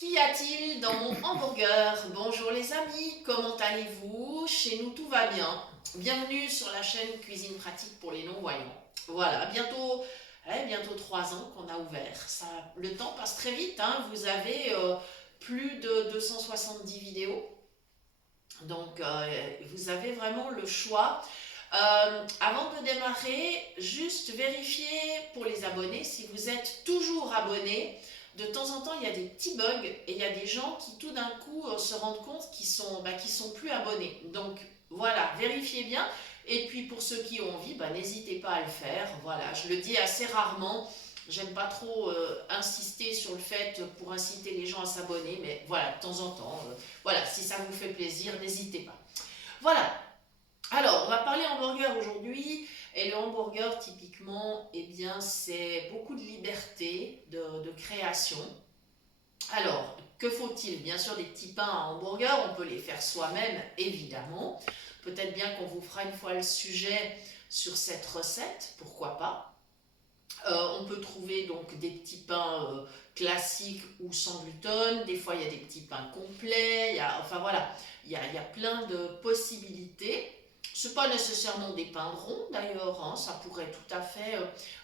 Qu'y a-t-il dans mon hamburger? Bonjour les amis, comment allez-vous? Chez nous tout va bien. Bienvenue sur la chaîne Cuisine Pratique pour les non-voyants. Voilà, bientôt 3 ans qu'on a ouvert. Le temps passe très vite, hein. Vous avez plus de 270 vidéos. Donc vous avez vraiment le choix. Avant de démarrer, juste vérifier pour les abonnés si vous êtes toujours abonnés. De temps en temps, il y a des petits bugs et il y a des gens qui tout d'un coup se rendent compte qu'ils sont plus abonnés. Donc voilà, vérifiez bien. Et puis pour ceux qui ont envie, n'hésitez pas à le faire. Voilà, je le dis assez rarement. J'aime pas trop insister sur le fait pour inciter les gens à s'abonner, mais voilà, de temps en temps, voilà, si ça vous fait plaisir, n'hésitez pas. Voilà, alors, on va parler hamburger aujourd'hui. Et le hamburger, typiquement, eh bien, c'est beaucoup de liberté, de création. Alors, que faut-il? Bien sûr, des petits pains à hamburger, on peut les faire soi-même, évidemment. Peut-être bien qu'on vous fera une fois le sujet sur cette recette, pourquoi pas. On peut trouver donc des petits pains classiques ou sans gluten. Des fois, il y a des petits pains complets. Enfin voilà, il y a plein de possibilités. Ce n'est pas nécessairement des pains ronds d'ailleurs, hein, ça pourrait tout à fait,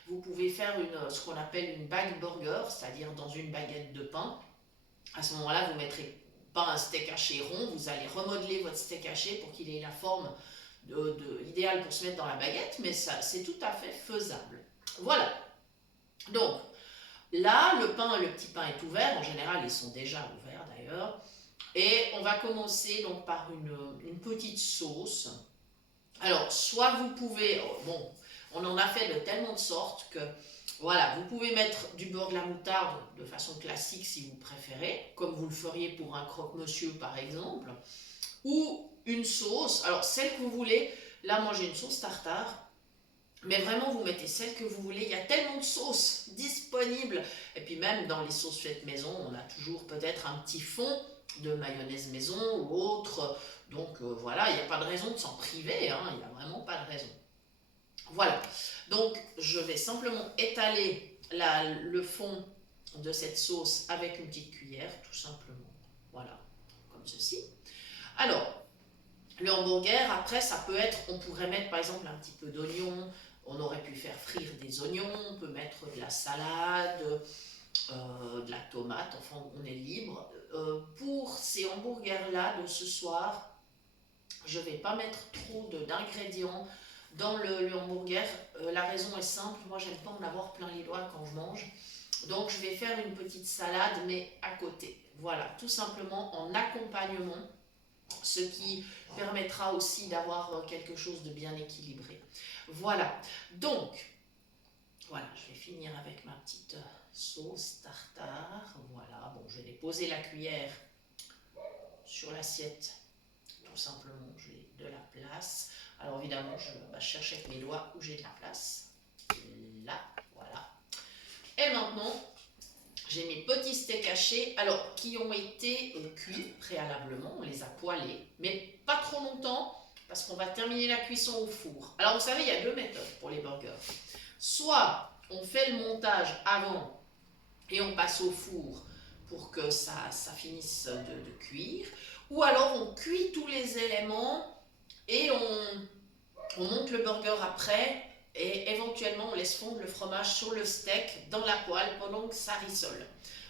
vous pouvez faire ce qu'on appelle une bag burger, c'est-à-dire dans une baguette de pain. À ce moment-là, vous mettrez pas un steak haché rond, vous allez remodeler votre steak haché pour qu'il ait la forme idéale pour se mettre dans la baguette, mais ça, c'est tout à fait faisable. Voilà. Donc, là, le petit pain est ouvert. En général, ils sont déjà ouverts d'ailleurs. Et on va commencer donc par une petite sauce. Alors, soit vous pouvez, bon, on en a fait de tellement de sortes que, voilà, vous pouvez mettre du beurre de la moutarde de façon classique si vous préférez, comme vous le feriez pour un croque-monsieur par exemple, ou une sauce, alors celle que vous voulez. Là, moi j'ai une sauce tartare, mais vraiment, vous mettez celle que vous voulez. Il y a tellement de sauces disponibles. Et puis même dans les sauces faites maison, on a toujours peut-être un petit fond de mayonnaise maison ou autre. Donc voilà, il n'y a pas de raison de s'en priver, hein. Il n'y a vraiment pas de raison. Voilà. Donc je vais simplement étaler le fond de cette sauce avec une petite cuillère, tout simplement. Voilà, comme ceci. Alors, le hamburger, après, ça peut être, on pourrait mettre par exemple un petit peu d'oignon, on aurait pu faire frire des oignons, on peut mettre de la salade, de la tomate, enfin on est libre. Pour ces hamburgers-là de ce soir, je ne vais pas mettre trop d'ingrédients dans le hamburger. La raison est simple, moi j'aime pas en avoir plein les doigts quand je mange. Donc je vais faire une petite salade, mais à côté. Voilà, tout simplement en accompagnement, ce qui permettra aussi d'avoir quelque chose de bien équilibré. Voilà, donc, voilà, je vais finir avec ma petite sauce tartare. Voilà, bon, je vais déposer la cuillère sur l'assiette, tout simplement, j'ai de la place. Alors évidemment, je cherche avec mes doigts où j'ai de la place. Là, voilà. Et maintenant, j'ai mes petits steaks hachés, alors qui ont été cuits préalablement, on les a poêlés, mais pas trop longtemps, parce qu'on va terminer la cuisson au four. Alors vous savez, il y a deux méthodes pour les burgers. Soit on fait le montage avant et on passe au four pour que ça finisse de cuire, ou alors on cuit tous les éléments et on monte le burger après, et éventuellement on laisse fondre le fromage sur le steak dans la poêle pendant que ça rissole.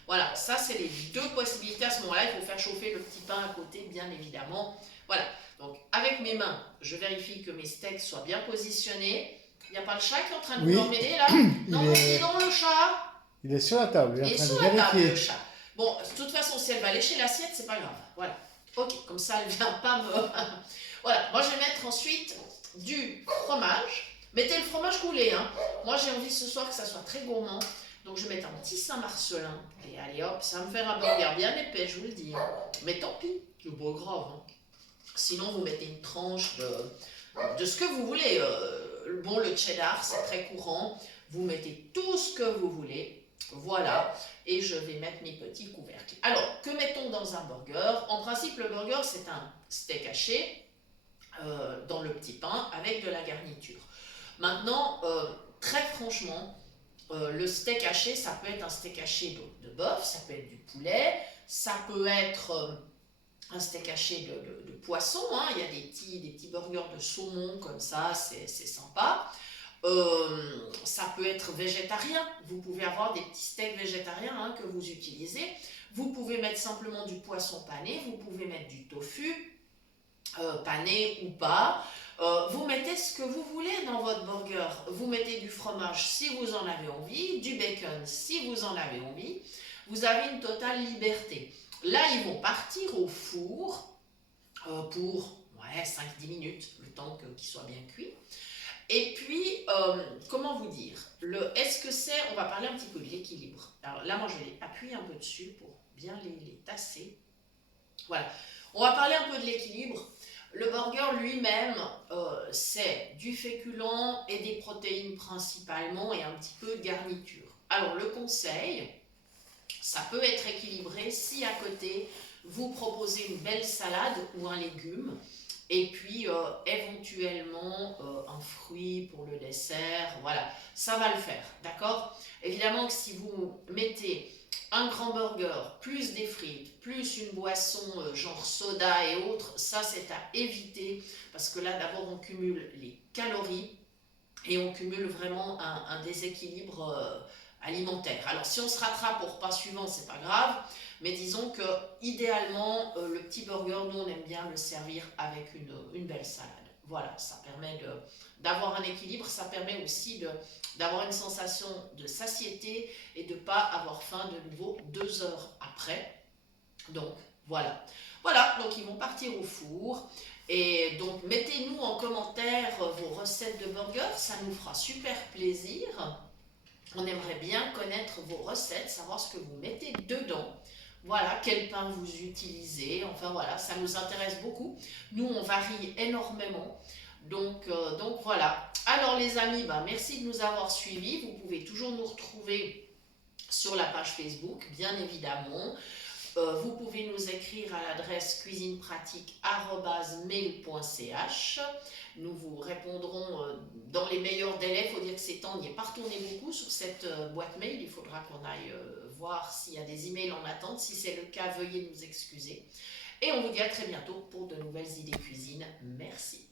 Voilà, ça c'est les deux possibilités. À ce moment-là, il faut faire chauffer le petit pain à côté, bien évidemment. Voilà, donc avec mes mains, je vérifie que mes steaks soient bien positionnés. Il n'y a pas le chat qui est en train de vouloir Oui, m'aider là? Non, est, dis donc le chat. il est sur la table, il est Il en est train de sur la table le vérifier. chat. Bon, de toute façon, si elle va lécher l'assiette, c'est pas grave. Voilà. Ok, comme ça, elle vient pas me... Voilà, moi je vais mettre ensuite du fromage. Mettez le fromage coulé, hein. Moi j'ai envie ce soir que ça soit très gourmand. Donc je vais mettre un petit Saint-Marcelin. Et allez hop, ça va me faire un burger bien épais, je vous le dis, hein. Mais tant pis, c'est pas grave, hein. Sinon vous mettez une tranche de ce que vous voulez. Bon, le cheddar, c'est très courant. Vous mettez tout ce que vous voulez. Voilà, et je vais mettre mes petits couvercles. Alors, que mettons dans un burger? En principe, le burger, c'est un steak haché dans le petit pain avec de la garniture. Maintenant, très franchement, le steak haché, ça peut être un steak haché de bœuf, ça peut être du poulet, Ça peut être un steak haché de poisson, hein. Il y a des petits burgers de saumon comme ça, c'est sympa. Ça peut être végétarien. Vous pouvez avoir des petits steaks végétariens, hein, que vous utilisez. Vous pouvez mettre simplement du poisson pané, vous pouvez mettre du tofu, pané ou pas. Vous mettez ce que vous voulez dans votre burger. Vous mettez du fromage si vous en avez envie, du bacon si vous en avez envie. Vous avez une totale liberté. Là, ils vont partir au four pour ouais, 5-10 minutes, le temps qu'ils soient bien cuits. Et puis, comment vous dire, est-ce que c'est, on va parler un petit peu de l'équilibre. Alors là, moi, je vais appuyer un peu dessus pour bien les tasser. Voilà, on va parler un peu de l'équilibre. Le burger lui-même, c'est du féculent et des protéines principalement et un petit peu de garniture. Alors le conseil, ça peut être équilibré si à côté vous proposez une belle salade ou un légume et puis éventuellement un fruit pour le dessert, voilà, ça va le faire, d'accord? Évidemment que si vous mettez un grand burger, plus des frites, plus une boisson genre soda et autres, ça c'est à éviter parce que là d'abord on cumule les calories et on cumule vraiment un déséquilibre alimentaire. Alors si on se rattrape au repas suivant, c'est pas grave, mais disons que idéalement le petit burger, nous on aime bien le servir avec une belle salade. Voilà, ça permet d'avoir un équilibre, ça permet aussi d'avoir une sensation de satiété et de ne pas avoir faim de nouveau 2 heures après. Donc voilà. Voilà, donc ils vont partir au four. Et donc mettez-nous en commentaire vos recettes de burgers, ça nous fera super plaisir. On aimerait bien connaître vos recettes, savoir ce que vous mettez dedans. Voilà, quel pain vous utilisez. Enfin voilà, ça nous intéresse beaucoup. Nous, on varie énormément. Donc voilà. Alors les amis, bah, merci de nous avoir suivis. Vous pouvez toujours nous retrouver sur la page Facebook, bien évidemment. Vous pouvez nous écrire à l'adresse cuisinepratique@mail.ch. Nous vous répondrons dans les meilleurs délais. Il faut dire que ces temps, on n'y est pas retourné beaucoup sur cette boîte mail. Il faudra qu'on aille voir s'il y a des emails en attente. Si c'est le cas, veuillez nous excuser. Et on vous dit à très bientôt pour de nouvelles idées cuisine. Merci.